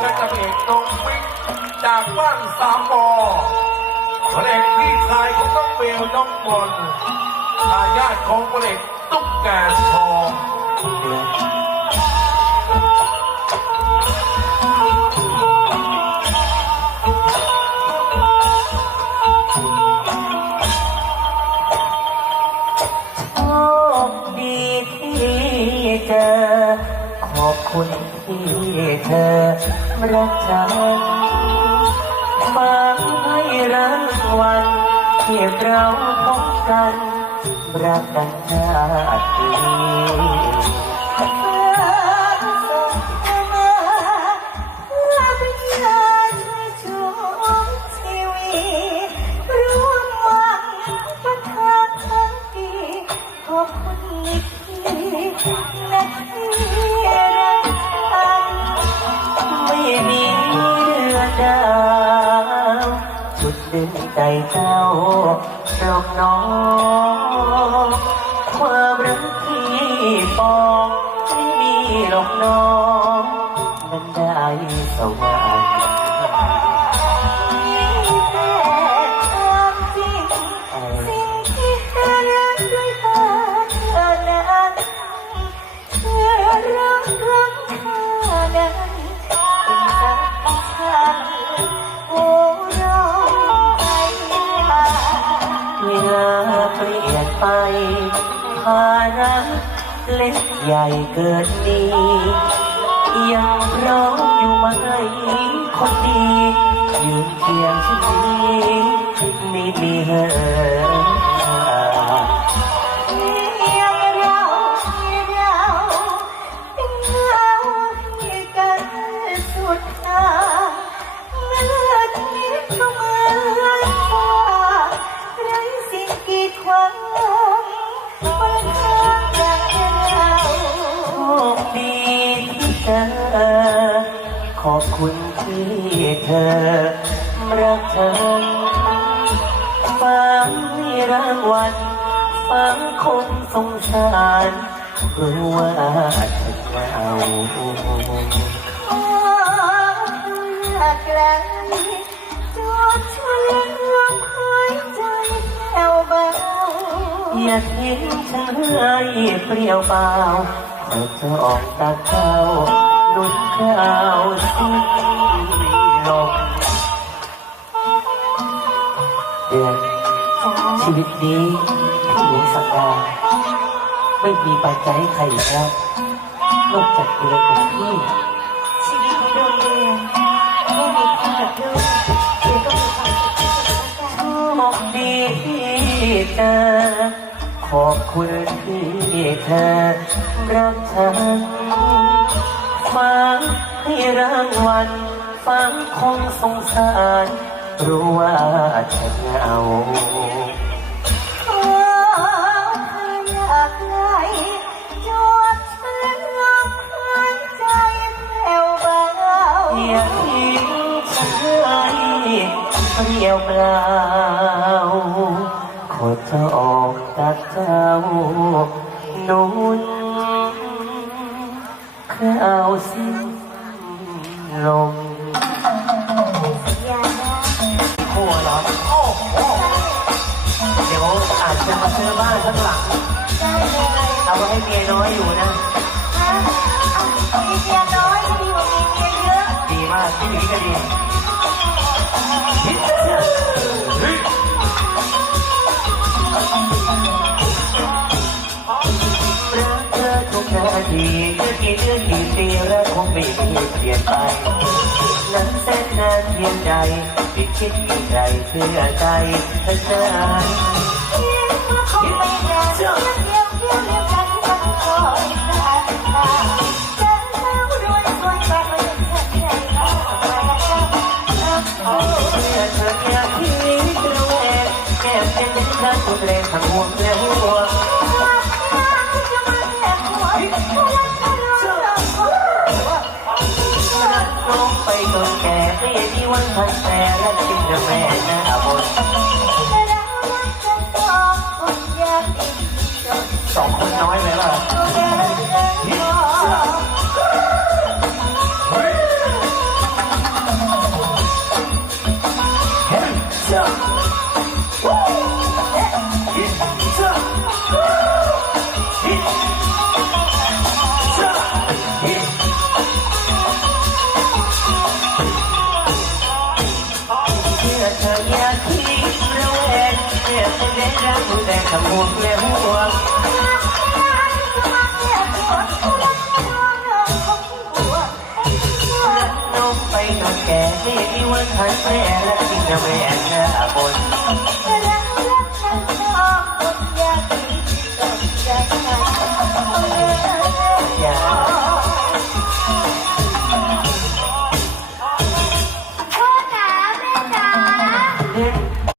และนางเอกน้องปิ๊กจากบ้านสามบอพระเอกพี่ชายของน้องเบลน้องบอลทายาทของพระเอกตุ๊กแกทองขอบคุณที่เธอ รักฉันฟ้าให้รางวัลที่เราพบกัน รักกันชาตินี้ขอบคุณที่นักรักกัน ดาวจุดดึงใจเจ้าดอกน้อง ภาระเล็กใหญ่เกินนี้ยังร้ออยู่ไหมคนดียืนเคียงฉันนี้ไม่มีเหยังเราเราเป็นเราที่กันสุดทาง ที่เจอขอบคุณที่เธอรักฉันฟังรางวัลฟังคงสงสารรู้ว่าฉันเหงาไกลจอดช่วยลมหายใจแผ่วเบาอย่าทิ้งฉันให้เปลี่ยวเปล่า ขอจะออกตาเข้านุ่นขาวสิ้นลมเดือนชีวิตนี้ที่หนูสักดาไม่มีปัจจัยให้ใครอีกแล้วนอกจากเดือนกับพี่ชีวิตของดวงเดือนไม่มีพ่อกับลูกเดือนก็มีความสุขที่สุดแล้วโชคดีที่เจอ ขอบคุณที่เธอรักฉันฟังให้รางวัลฟังคงสงสาร รู้ว่าฉันเหงาขอเธอยากไล่จอดฉันลมหายใจแผ่วเบาอย่าทิ้งฉันให้เปลี่ยวเปล่า อจะออกจากเจ้านุ่นข้าวสิ้นลมสัญญานะคู่เหรอโอ้โหเดี๋ยวอาจจะมาซื้อบ้านข้างหลัง เอาไว้ให้เมียน้อยอยู่นะ มีเมียน้อยก็ดีกว่ามีเมียเยอะ ดีมากที่นี้ก็ดี ทีเมื่อกี่เดือนกี่ปีรักคงไม่มีเปลี่ยนไปนั้นเส้นนานเพียงใดที่คิดที่ใจเพื่อใจเธอจะคงไม่นานเดียเดียวเดียวเดียวกันสักก่อนนะฉันเล่ารวยสวยแบบไม่ฉันใจเอาไปแล้วเมื่อเธออยงแก้มเป็นเป็นข้างคุณแรงทั้งห่วงแน้องไปจนแก่ไม่มีวันพันแต่และจิงนะแม่หน้าบนสองคนน้อยไหมล่ะ เชื่อเธออย่ระแวงเชื่อคนได้รักแต่ขมวดและห่วงไปนอนแก่ไม่มีวันหันแม่และทิ้งแม่หน้าบน